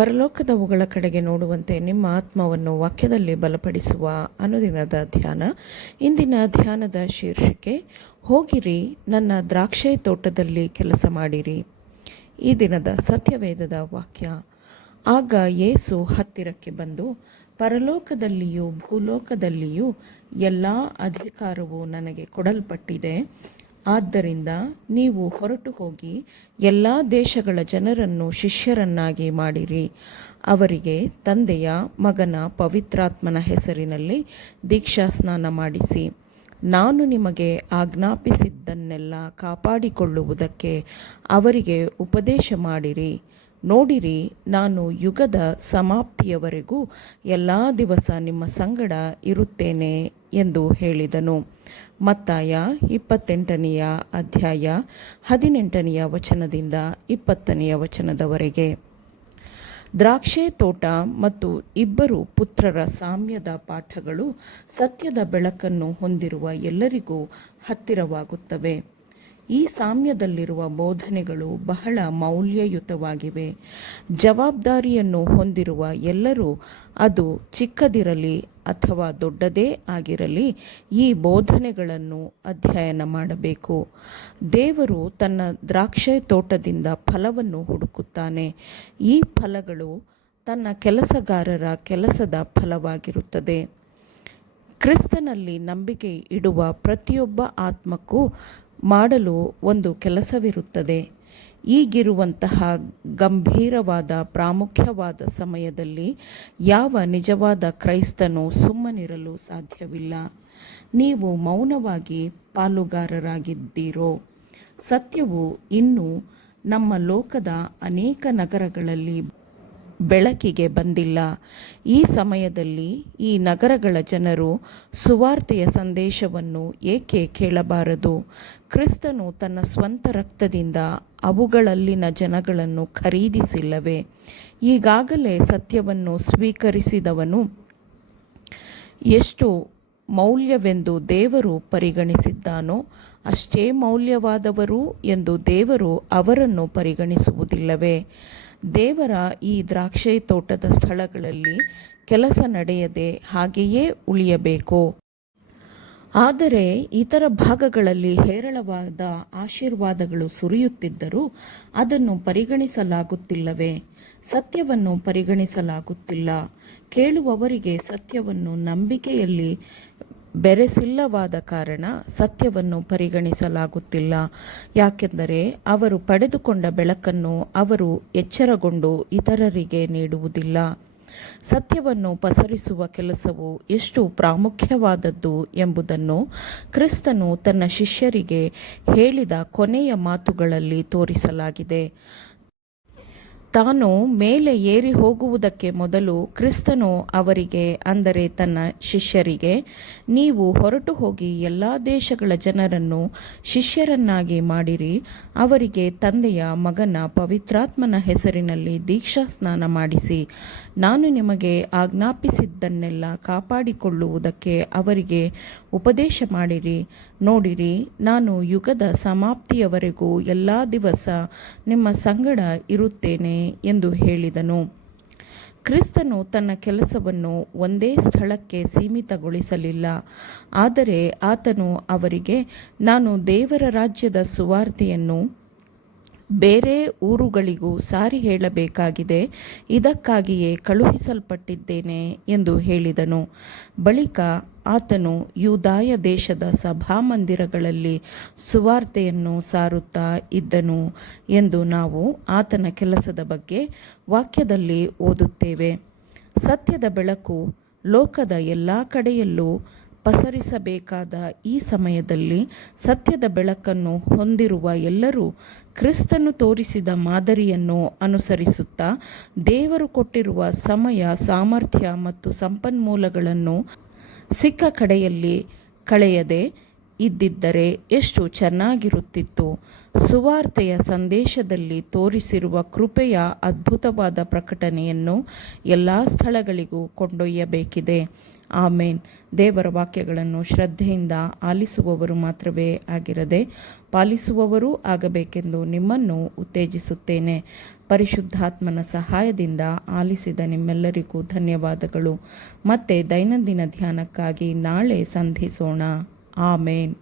ಪರಲೋಕದವುಗಳ ಕಡೆಗೆ ನೋಡುವಂತೆ ನಿಮ್ಮ ಆತ್ಮವನ್ನು ವಾಕ್ಯದಲ್ಲಿ ಬಲಪಡಿಸುವ ಅನುದಿನದ ಧ್ಯಾನ. ಇಂದಿನ ಧ್ಯಾನದ ಶೀರ್ಷಿಕೆ, ಹೋಗಿರಿ ನನ್ನ ದ್ರಾಕ್ಷೆ ತೋಟದಲ್ಲಿ ಕೆಲಸ ಮಾಡಿರಿ. ಈ ದಿನದ ಸತ್ಯವೇದದ ವಾಕ್ಯ. ಆಗ ಯೇಸು ಹತ್ತಿರಕ್ಕೆ ಬಂದು, ಪರಲೋಕದಲ್ಲಿಯೂ ಭೂಲೋಕದಲ್ಲಿಯೂ ಎಲ್ಲ ಅಧಿಕಾರವು ನನಗೆ ಕೊಡಲ್ಪಟ್ಟಿದೆ. ಆದ್ದರಿಂದ ನೀವು ಹೊರಟು ಹೋಗಿ ಎಲ್ಲ ದೇಶಗಳ ಜನರನ್ನು ಶಿಷ್ಯರನ್ನಾಗಿ ಮಾಡಿರಿ. ಅವರಿಗೆ ತಂದೆಯ, ಮಗನ, ಪವಿತ್ರಾತ್ಮನ ಹೆಸರಿನಲ್ಲಿ ದೀಕ್ಷಾಸ್ನಾನ ಮಾಡಿಸಿ, ನಾನು ನಿಮಗೆ ಆಜ್ಞಾಪಿಸಿದ್ದನ್ನೆಲ್ಲ ಕಾಪಾಡಿಕೊಳ್ಳುವುದಕ್ಕೆ ಅವರಿಗೆ ಉಪದೇಶ ಮಾಡಿರಿ. ನೋಡಿರಿ, ನಾನು ಯುಗದ ಸಮಾಪ್ತಿಯವರೆಗೂ ಎಲ್ಲ ದಿವಸ ನಿಮ್ಮ ಸಂಗಡ ಇರುತ್ತೇನೆ ಎಂದು ಹೇಳಿದನು. ಮತ್ತಾಯ 28ನೇ ಅಧ್ಯಾಯ 18ನೇ ವಚನದಿಂದ 20ನೇ ವಚನದವರೆಗೆ. ದ್ರಾಕ್ಷೆ ತೋಟ ಮತ್ತು ಇಬ್ಬರು ಪುತ್ರರ ಸಾಮ್ಯದ ಪಾಠಗಳು ಸತ್ಯದ ಬೆಳಕನ್ನು ಹೊಂದಿರುವ ಎಲ್ಲರಿಗೂ ಹತ್ತಿರವಾಗುತ್ತವೆ. ಈ ಸಾಮ್ಯದಲ್ಲಿರುವ ಬೋಧನೆಗಳು ಬಹಳ ಮೌಲ್ಯಯುತವಾಗಿವೆ. ಜವಾಬ್ದಾರಿಯನ್ನು ಹೊಂದಿರುವ ಎಲ್ಲರೂ, ಅದು ಚಿಕ್ಕದಿರಲಿ ಅಥವಾ ದೊಡ್ಡದೇ ಆಗಿರಲಿ, ಈ ಬೋಧನೆಗಳನ್ನು ಅಧ್ಯಯನ ಮಾಡಬೇಕು. ದೇವರು ತನ್ನ ದ್ರಾಕ್ಷೆ ತೋಟದಿಂದ ಫಲವನ್ನು ಹುಡುಕುತ್ತಾನೆ. ಈ ಫಲಗಳು ತನ್ನ ಕೆಲಸಗಾರರ ಕೆಲಸದ ಫಲವಾಗಿರುತ್ತದೆ. ಕ್ರಿಸ್ತನಲ್ಲಿ ನಂಬಿಕೆ ಇಡುವ ಪ್ರತಿಯೊಬ್ಬ ಆತ್ಮಕ್ಕೂ ಮಾಡಲು ಒಂದು ಕೆಲಸವಿರುತ್ತದೆ. ಈಗಿರುವಂತಹ ಗಂಭೀರವಾದ ಪ್ರಾಮುಖ್ಯವಾದ ಸಮಯದಲ್ಲಿ ಯಾವ ನಿಜವಾದ ಕ್ರೈಸ್ತನೂ ಸುಮ್ಮನಿರಲು ಸಾಧ್ಯವಿಲ್ಲ. ನೀವು ಮೌನವಾಗಿ ಪಾಲುಗಾರರಾಗಿದ್ದೀರೋ? ಸತ್ಯವು ಇನ್ನೂ ನಮ್ಮ ಲೋಕದ ಅನೇಕ ನಗರಗಳಲ್ಲಿ ಬೆಳಕಿಗೆ ಬಂದಿಲ್ಲ. ಈ ಸಮಯದಲ್ಲಿ ಈ ನಗರಗಳ ಜನರು ಸುವಾರ್ತೆಯ ಸಂದೇಶವನ್ನು ಏಕೆ ಕೇಳಬಾರದು? ಕ್ರಿಸ್ತನು ತನ್ನ ಸ್ವಂತ ರಕ್ತದಿಂದ ಅವುಗಳಲ್ಲಿನ ಜನಗಳನ್ನು ಖರೀದಿಸಿಲ್ಲವೇ? ಈಗಾಗಲೇ ಸತ್ಯವನ್ನು ಸ್ವೀಕರಿಸಿದವನು ಎಷ್ಟು ಮೌಲ್ಯವೆಂದು ದೇವರು ಪರಿಗಣಿಸಿದ್ದಾನೋ ಅಷ್ಟೇ ಮೌಲ್ಯವಾದವರು ಎಂದು ದೇವರು ಅವರನ್ನು ಪರಿಗಣಿಸುವುದಿಲ್ಲವೇ? ದೇವರ ಈ ದ್ರಾಕ್ಷೆ ತೋಟದ ಸ್ಥಳಗಳಲ್ಲಿ ಕೆಲಸ ನಡೆಯದೆ ಹಾಗೆಯೇ ಉಳಿಯಬೇಕು. ಆದರೆ ಇತರ ಭಾಗಗಳಲ್ಲಿ ಹೇರಳವಾದ ಆಶೀರ್ವಾದಗಳು ಸುರಿಯುತ್ತಿದ್ದರೂ ಅದನ್ನು ಪರಿಗಣಿಸಲಾಗುತ್ತಿಲ್ಲವೇ? ಸತ್ಯವನ್ನು ಪರಿಗಣಿಸಲಾಗುತ್ತಿಲ್ಲ. ಕೇಳುವವರಿಗೆ ಸತ್ಯವನ್ನು ನಂಬಿಕೆಯಲ್ಲಿ ಬೆರೆಸಿಲ್ಲವಾದ ಕಾರಣ ಸತ್ಯವನ್ನು ಪರಿಗಣಿಸಲಾಗುತ್ತಿಲ್ಲ. ಯಾಕೆಂದರೆ ಅವರು ಪಡೆದುಕೊಂಡ ಬೆಳಕನ್ನು ಅವರು ಎಚ್ಚರಗೊಂಡು ಇತರರಿಗೆ ನೀಡುವುದಿಲ್ಲ. ಸತ್ಯವನ್ನು ಪಸರಿಸುವ ಕೆಲಸವು ಎಷ್ಟು ಪ್ರಾಮುಖ್ಯವಾದದ್ದು ಎಂಬುದನ್ನು ಕ್ರಿಸ್ತನು ತನ್ನ ಶಿಷ್ಯರಿಗೆ ಹೇಳಿದ ಕೊನೆಯ ಮಾತುಗಳಲ್ಲಿ ತೋರಿಸಲಾಗಿದೆ. ತಾನು ಮೇಲೆ ಏರಿ ಹೋಗುವುದಕ್ಕೆ ಮೊದಲು ಕ್ರಿಸ್ತನು ಅವರಿಗೆ, ಅಂದರೆ ತನ್ನ ಶಿಷ್ಯರಿಗೆ, ನೀವು ಹೊರಟು ಹೋಗಿ ಎಲ್ಲ ದೇಶಗಳ ಜನರನ್ನು ಶಿಷ್ಯರನ್ನಾಗಿ ಮಾಡಿರಿ. ಅವರಿಗೆ ತಂದೆಯ, ಮಗನ, ಪವಿತ್ರಾತ್ಮನ ಹೆಸರಿನಲ್ಲಿ ದೀಕ್ಷಾಸ್ನಾನ ಮಾಡಿಸಿ, ನಾನು ನಿಮಗೆ ಆಜ್ಞಾಪಿಸಿದ್ದನ್ನೆಲ್ಲ ಕಾಪಾಡಿಕೊಳ್ಳುವುದಕ್ಕೆ ಅವರಿಗೆ ಉಪದೇಶ ಮಾಡಿರಿ. ನೋಡಿರಿ, ನಾನು ಯುಗದ ಸಮಾಪ್ತಿಯವರೆಗೂ ಎಲ್ಲ ದಿವಸ ನಿಮ್ಮ ಸಂಗಡ ಇರುತ್ತೇನೆ ಎಂದು ಹೇಳಿದನು. ಕ್ರಿಸ್ತನು ತನ್ನ ಕೆಲಸವನ್ನು ಒಂದೇ ಸ್ಥಳಕ್ಕೆ ಸೀಮಿತಗೊಳಿಸಲಿಲ್ಲ. ಆದರೆ ಆತನು ಅವರಿಗೆ, ನಾನು ದೇವರ ರಾಜ್ಯದ ಸುವಾರ್ತೆಯನ್ನು ಬೇರೆ ಊರುಗಳಿಗೂ ಸಾರಿ ಹೇಳಬೇಕಾಗಿದೆ, ಇದಕ್ಕಾಗಿಯೇ ಕಳುಹಿಸಲ್ಪಟ್ಟಿದ್ದೇನೆ ಎಂದು ಹೇಳಿದನು. ಬಳಿಕ ಆತನು ಯೂದಾಯ ದೇಶದ ಸಭಾಮಂದಿರಗಳಲ್ಲಿ ಸುವಾರ್ತೆಯನ್ನು ಸಾರುತ್ತಾ ಇದ್ದನು ಎಂದು ನಾವು ಆತನ ಕೆಲಸದ ಬಗ್ಗೆ ವಾಕ್ಯದಲ್ಲಿ ಓದುತ್ತೇವೆ. ಸತ್ಯದ ಬೆಳಕು ಲೋಕದ ಎಲ್ಲ ಕಡೆಯಲ್ಲೂ ಪಸರಿಸಬೇಕಾದ ಈ ಸಮಯದಲ್ಲಿ ಸತ್ಯದ ಬೆಳಕನ್ನು ಹೊಂದಿರುವ ಎಲ್ಲರೂ ಕ್ರಿಸ್ತನು ತೋರಿಸಿದ ಮಾದರಿಯನ್ನು ಅನುಸರಿಸುತ್ತಾ ದೇವರು ಕೊಟ್ಟಿರುವ ಸಮಯ, ಸಾಮರ್ಥ್ಯ ಮತ್ತು ಸಂಪನ್ಮೂಲಗಳನ್ನು ಸಿಕ್ಕ ಕಡೆಯಲ್ಲಿ ಕಳೆಯದೆ ಇದ್ದಿದ್ದರೆ ಎಷ್ಟು ಚೆನ್ನಾಗಿರುತ್ತಿತ್ತು. ಸುವಾರ್ತೆಯ ಸಂದೇಶದಲ್ಲಿ ತೋರಿಸಿರುವ ಕೃಪೆಯ ಅದ್ಭುತವಾದ ಪ್ರಕಟಣೆಯನ್ನು ಎಲ್ಲ ಸ್ಥಳಗಳಿಗೂ ಕೊಂಡೊಯ್ಯಬೇಕಿದೆ. ಆಮೇನ್. ದೇವರ ವಾಕ್ಯಗಳನ್ನು ಶ್ರದ್ಧೆಯಿಂದ ಆಲಿಸುವವರು ಮಾತ್ರವೇ ಆಗಿರದೆ ಪಾಲಿಸುವವರೂ ಆಗಬೇಕೆಂದು ನಿಮ್ಮನ್ನು ಉತ್ತೇಜಿಸುತ್ತೇನೆ. ಪರಿಶುದ್ಧಾತ್ಮನ ಸಹಾಯದಿಂದ ಆಲಿಸಿದ ನಿಮ್ಮೆಲ್ಲರಿಗೂ ಧನ್ಯವಾದಗಳು. ಮತ್ತೆ ದೈನಂದಿನ ಧ್ಯಾನಕ್ಕಾಗಿ ನಾಳೆ ಸಂಧಿಸೋಣ. ಆಮೇನ್.